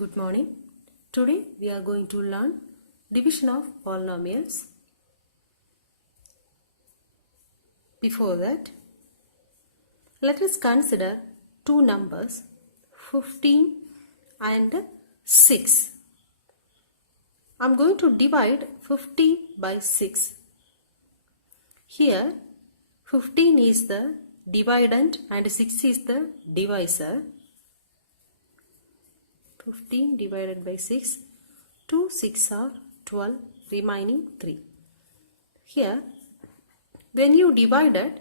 Good morning. Today we are going to learn division of polynomials. Before that, let us consider two numbers 15 and 6. I am going to divide 15 by 6. Here 15 is the dividend and 6 is the divisor. 15 divided by 6, 2 6 are 12, remaining 3. Here, when you divided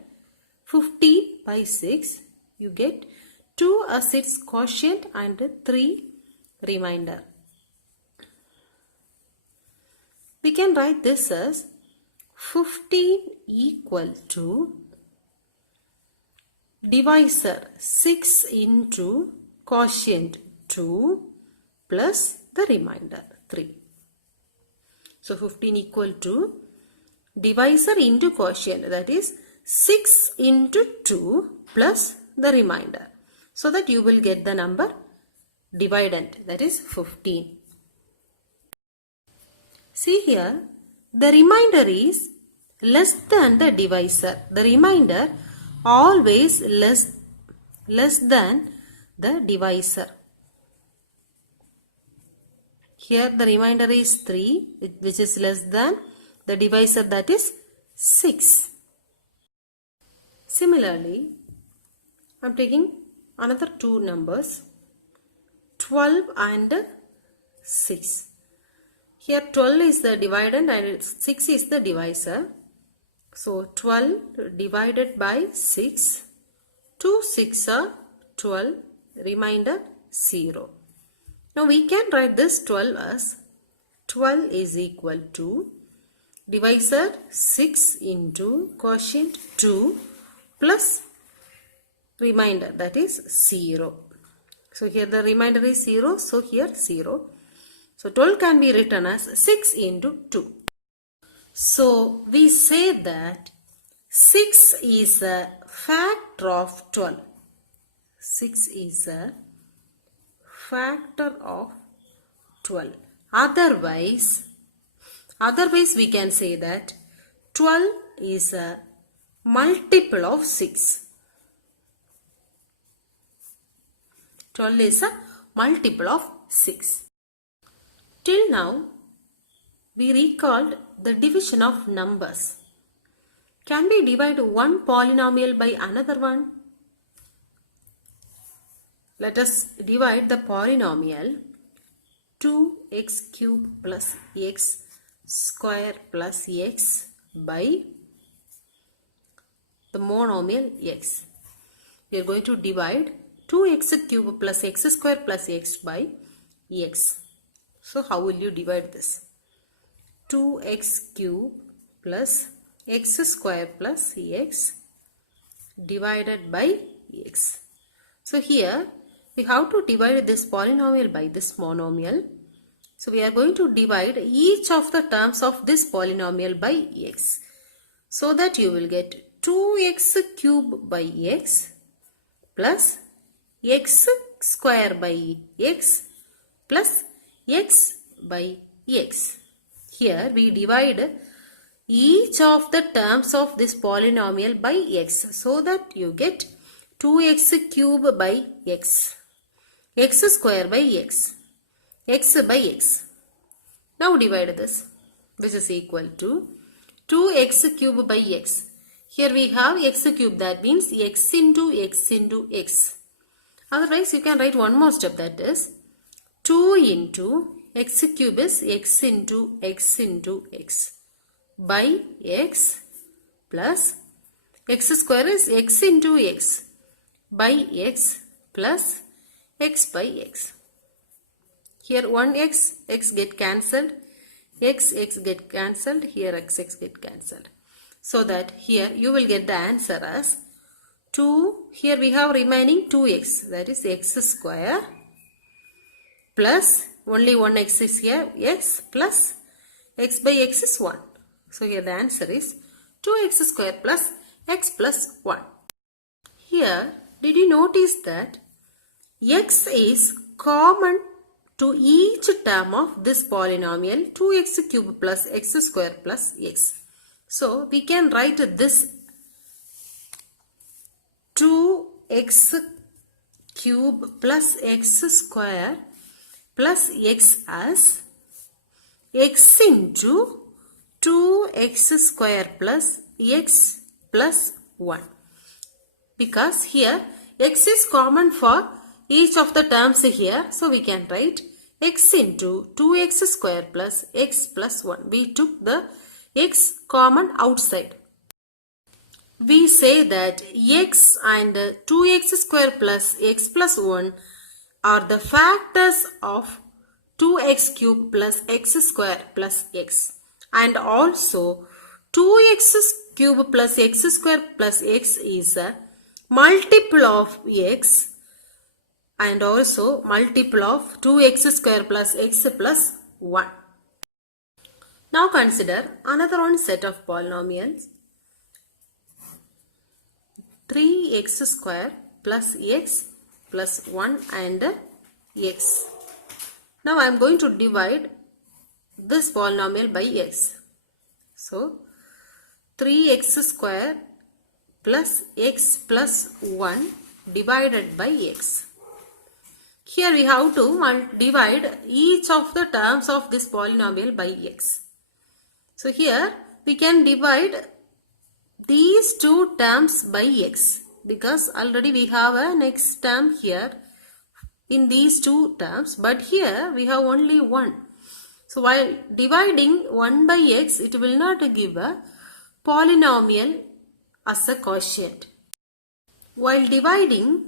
15 by 6, you get 2 as its quotient and 3 remainder. We can write this as 15 equal to divisor 6 into quotient 2 plus the remainder 3. So 15 equal to divisor into quotient, that is 6 into 2 plus the remainder. So that you will get the number dividend, that is 15. See here, the remainder is less than the divisor. The remainder always less than the divisor. Here the remainder is 3, which is less than the divisor, that is 6. Similarly, I am taking another two numbers 12 and 6. Here 12 is the dividend and 6 is the divisor. So 12 divided by 6, 2 6 are 12, remainder 0. Now we can write this 12 as 12 is equal to divisor 6 into quotient 2 plus remainder, that is 0. So here the remainder is 0, so here 0. So 12 can be written as 6 into 2. So we say that 6 is a factor of 12. 6 is a factor of 12. Otherwise we can say that 12 is a multiple of 6. 12 is a multiple of 6. Till now, we recalled the division of numbers. Can we divide one polynomial by another one? Let us divide the polynomial 2x cube plus x square plus x by the monomial x. We are going to divide 2x cube plus x square plus x by x. So how will you divide this? 2x cube plus x square plus x divided by x. So here we have to divide this polynomial by this monomial. So we are going to divide each of the terms of this polynomial by x. So that you will get 2x cube by x plus x square by x plus x by x. Here we divide each of the terms of this polynomial by x. So that you get 2x cube by x, x square by x, x by x. Now divide this, which is equal to 2x cube by x. Here we have x cube, that means x into x into x. Otherwise you can write one more step, that is 2 into x cube is x into x into x by x plus x square is x into x by x plus x by x. Here one x get cancelled, x get cancelled, here x get cancelled. So that here you will get the answer as 2, here we have remaining 2x, that is x square plus only one x is here, x plus x by x is 1. So here the answer is 2x square plus x plus 1. Here did you notice that x is common to each term of this polynomial 2x cube plus x square plus x. So we can write this 2x cube plus x square plus x as x into 2x square plus x plus 1. Because here x is common for each of the terms here. So we can write x into 2x square plus x plus 1. We took the x common outside. We say that x and 2x square plus x plus 1 are the factors of 2x cube plus x square plus x. And also 2x cube plus x square plus x is a multiple of x and also multiple of 2x square plus x plus 1. Now consider another one set of polynomials 3x square plus x plus 1 and x. Now I am going to divide this polynomial by x. So 3x square plus x plus 1 divided by x. Here we have to divide each of the terms of this polynomial by x. So here we can divide these two terms by x because already we have an x term here in these two terms, but here we have only one. So while dividing 1 by x, it will not give a polynomial as a quotient. While dividing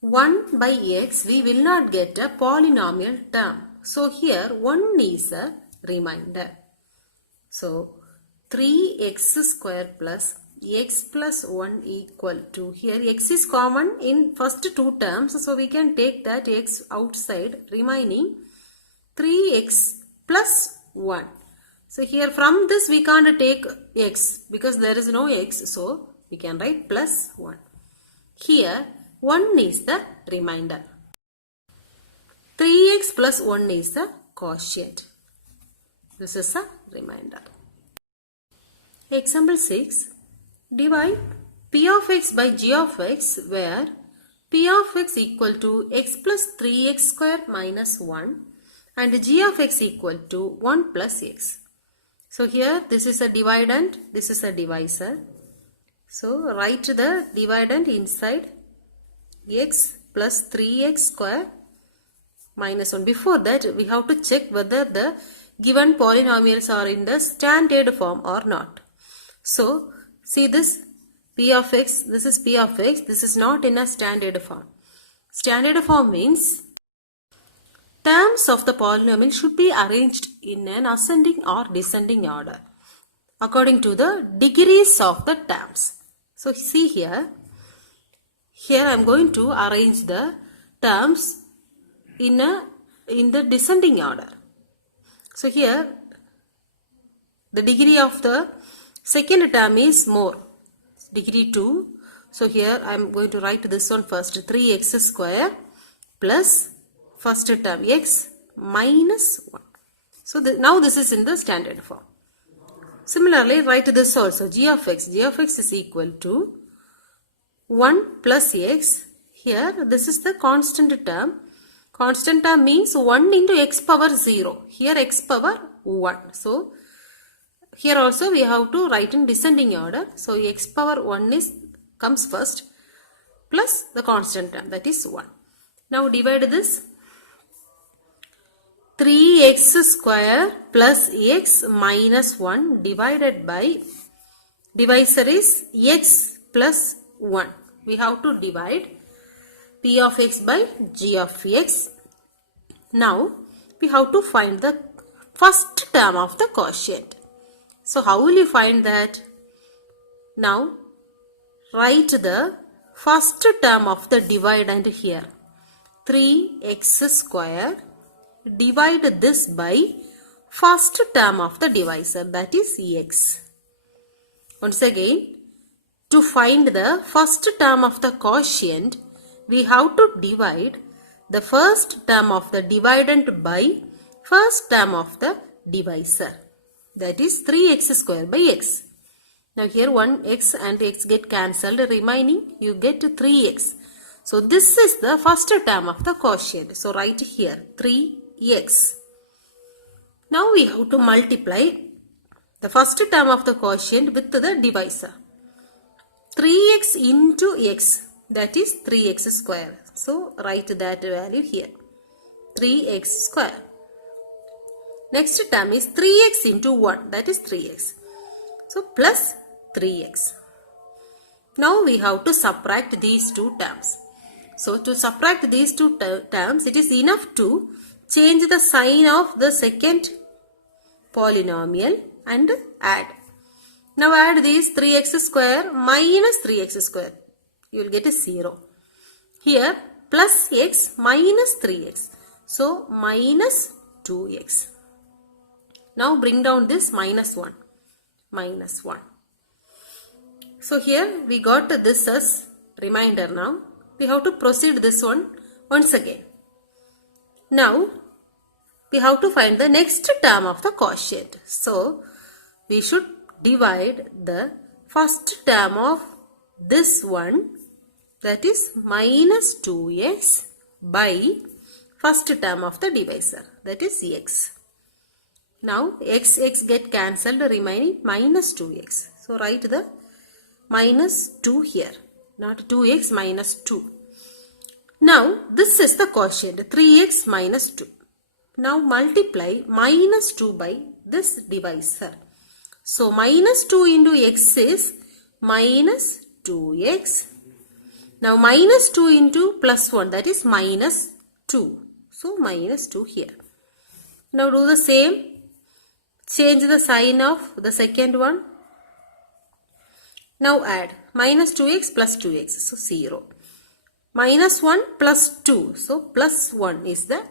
1 by x, we will not get a polynomial term. So here 1 is a remainder. So 3x square plus x plus 1 equal to, here x is common in first two terms, so we can take that x outside, remaining 3x plus 1. So here from this we can't take x because there is no x, so we can write plus 1. Here 1 is the remainder. 3x plus 1 is the quotient. This is a remainder. Example 6. Divide p of x by g of x where p of x equal to x plus 3x square minus 1 and g of x equal to 1 plus x. So here this is a dividend, this is a divisor. So write the dividend inside x plus 3x square minus 1. Before that we have to check whether the given polynomials are in the standard form or not. So see this p of x, this is p of x, this is not in a standard form. Standard form means terms of the polynomial should be arranged in an ascending or descending order according to the degrees of the terms. So see here I am going to arrange the terms in the descending order. So here the degree of the second term is more, degree 2. So here I am going to write this one first, 3x square plus first term x minus 1. So now this is in the standard form. Similarly write this also, g of x is equal to 1 plus x. Here this is the constant term. Constant term means 1 into x power 0. Here x power 1. So here also we have to write in descending order. So x power 1 comes first plus the constant term, that is 1. Now divide this 3x square plus x minus 1 divided by, divisor is x plus 1. We have to divide p of x by g of x. Now we have to find the first term of the quotient. So how will you find that? Now write the first term of the dividend here. 3x square, divide this by first term of the divisor, that is x. Once again, to find the first term of the quotient, we have to divide the first term of the dividend by first term of the divisor. That is 3x square by x. Now here 1x and x get cancelled, remaining you get 3x. So this is the first term of the quotient. So write here 3x. Now we have to multiply the first term of the quotient with the divisor. 3x into x, that is 3x square. So write that value here, 3x square. Next term is 3x into 1, that is 3x. So plus 3x. Now we have to subtract these two terms. So to subtract these two terms, it is enough to change the sign of the second polynomial and add. Now add these 3x square minus 3x square. You will get a 0. Here plus x minus 3x. So minus 2x. Now bring down this minus 1. Minus 1. So here we got this as remainder now. We have to proceed this one once again. Now we have to find the next term of the quotient. So we should divide the first term of this one, that is minus 2x, by first term of the divisor, that is x. Now x get cancelled, remaining minus 2x. So write the minus 2 here, not 2x, minus 2. Now this is the quotient 3x minus 2. Now multiply minus 2 by this divisor. So minus 2 into x is minus 2x. Now minus 2 into plus 1, that is minus 2. So minus 2 here. Now do the same. Change the sign of the second one. Now add minus 2x plus 2x. So 0. Minus 1 plus 2. So plus 1 is the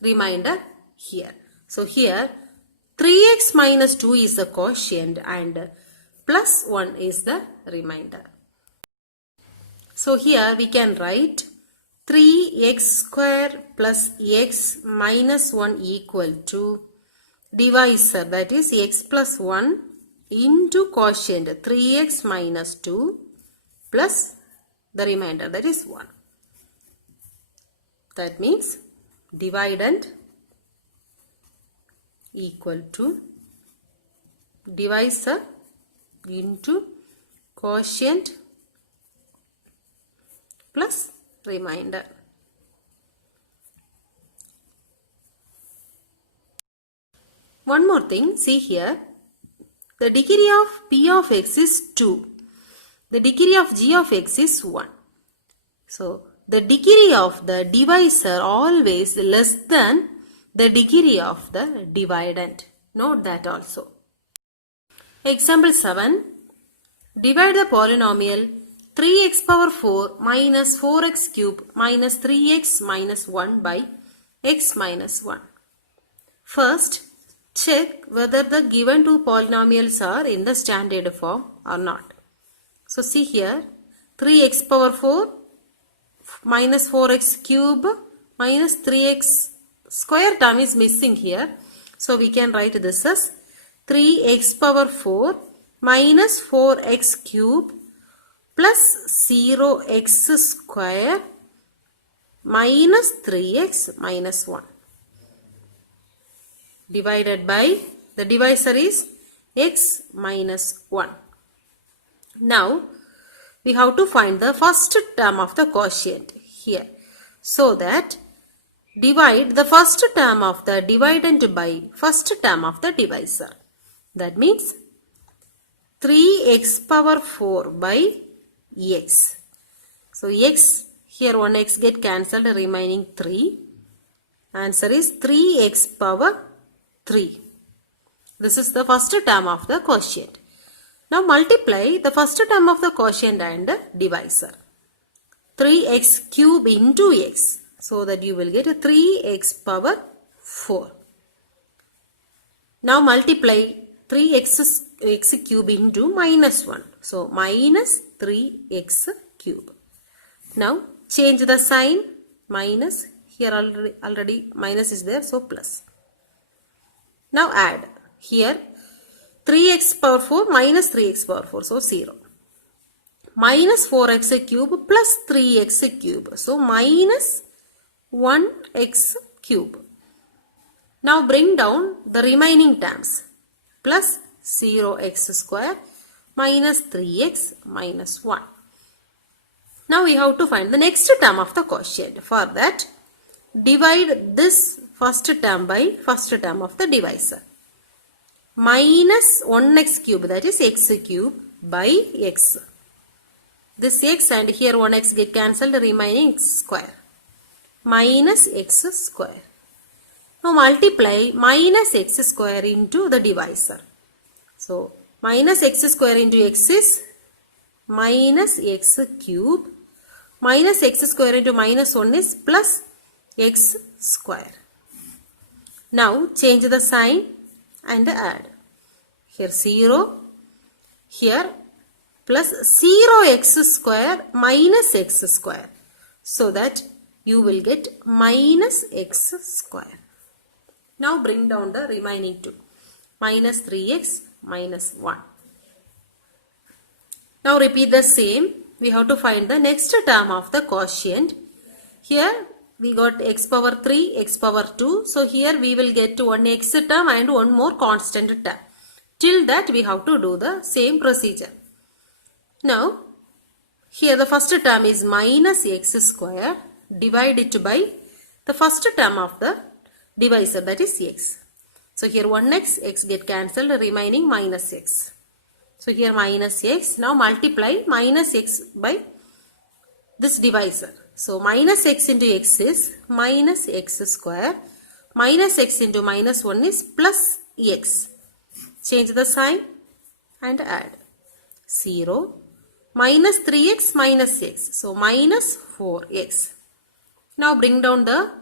remainder here. So here 3x minus 2 is the quotient and plus 1 is the remainder. So here we can write 3x square plus x minus 1 equal to divisor, that is x plus 1 into quotient 3x minus 2 plus the remainder, that is 1. That means dividend equal to divisor into quotient plus remainder. One more thing, see here, the degree of p of x is 2. The degree of g of x is 1. So, the degree of the divisor always less than the degree of the dividend. Note that also. Example 7. Divide the polynomial 3x power 4 minus 4x cube minus 3x minus 1 by x minus 1. First, check whether the given two polynomials are in the standard form or not. So see here, 3x power 4 minus 4x cube minus 3x square term is missing here. So we can write this as 3x power 4 minus 4x cube plus 0x square minus 3x minus 1. Divided by, the divisor is x minus 1. Now, we have to find the first term of the quotient here. So that, divide the first term of the dividend by first term of the divisor. That means, 3x power 4 by x. So, x, here 1x get cancelled, remaining 3. Answer is 3x power 3. This is the first term of the quotient. Now multiply the first term of the quotient and divisor. 3x cube into x. So that you will get a 3x power 4. Now multiply 3x cube into minus 1. So minus 3x cube. Now change the sign. minus, here already minus is there, so plus. Now add, here 3x power 4 minus 3x power 4, so 0. Minus 4x cube plus 3x cube, so minus 1x cube. Now bring down the remaining terms, plus 0x square minus 3x minus 1. Now we have to find the next term of the quotient. For that, divide this first term by first term of the divisor. Minus 1x cube, that is x cube, by x. This x and here 1x get cancelled, remaining x square. Minus x square. Now multiply minus x square into the divisor. So minus x square into x is minus x cube. Minus x square into minus 1 is plus x square. Now change the sign and add. Here 0. Here plus 0x square minus x square. So that you will get minus x square. Now bring down the remaining 2. Minus 3x minus 1. Now repeat the same. We have to find the next term of the quotient. Here we got x power 3, x power 2. So here we will get one x term and one more constant term. Till that we have to do the same procedure. Now here the first term is minus x square. Divide it by the first term of the divisor, that is x. So here 1x, x get cancelled, remaining minus x. So here minus x. Now multiply minus x by this divisor. So minus x into x is minus x square. Minus x into minus 1 is plus x. Change the sign and add. 0. Minus 3x minus x. So minus 4x. Now bring down the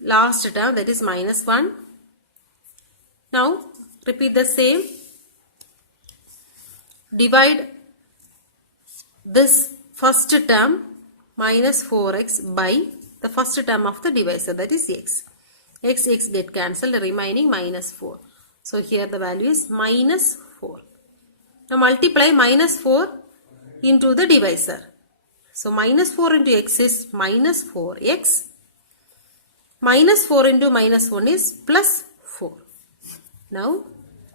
last term, that is minus 1. Now repeat the same. Divide this first term minus 4x by the first term of the divisor, that is x. X get cancelled, remaining minus 4. So here the value is minus 4. Now multiply minus 4 into the divisor. So minus 4 into x is minus 4x. Minus 4 into minus 1 is plus 4. Now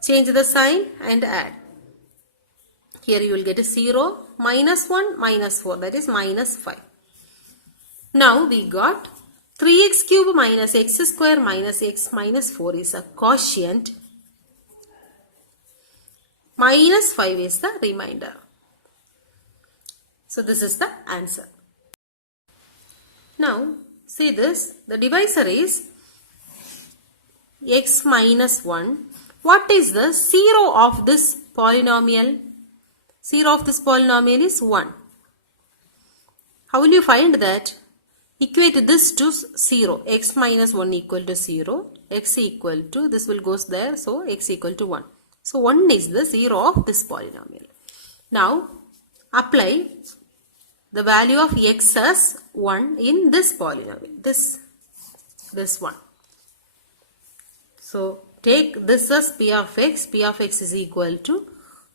change the sign and add. Here you will get a 0, minus 1, minus 4, that is minus 5. Now we got 3x cube minus x square minus x minus 4 is a quotient. Minus 5 is the remainder. So this is the answer. Now see this, the divisor is x minus 1. What is the 0 of this polynomial? 0 of this polynomial is 1. How will you find that? Equate this to 0. X minus 1 equal to 0. X equal to, this will goes there, so x equal to 1. So 1 is the 0 of this polynomial. Now apply the value of x as 1 in this polynomial, this one. So take this as p of x. P of x is equal to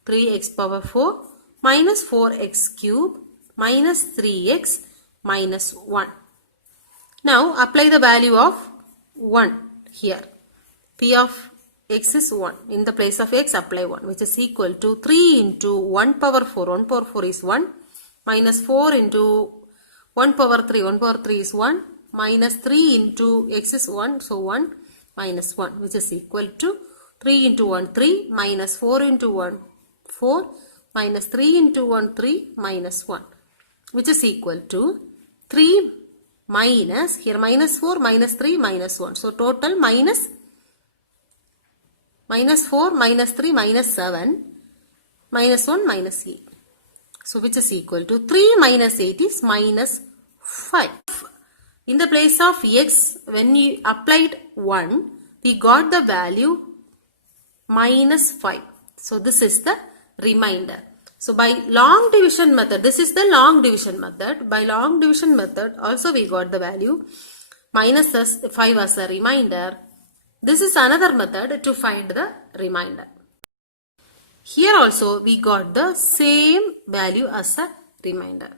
3x power 4 minus 4x cube minus 3x minus 1. Now apply the value of 1 here. P of x is 1. In the place of x apply 1, which is equal to 3 into 1 power 4. 1 power 4 is 1. Minus 4 into 1 power 3. 1 power 3 is 1. Minus 3 into x is 1. So 1 minus 1, which is equal to 3 into 1 3 minus 4 into 1 4 minus 3 into 1 3 minus 1, which is equal to 3 minus, here minus 4 minus 3 minus 1. So total minus 4 minus 3 minus 7 minus 1 minus 8. So which is equal to 3 minus 8 is minus 5. In the place of x, when you applied 1, we got the value minus 5. So this is the remainder. So by long division method, this is the long division method. By long division method also we got the value minus 5 as a remainder. This is another method to find the remainder. Here also we got the same value as a remainder.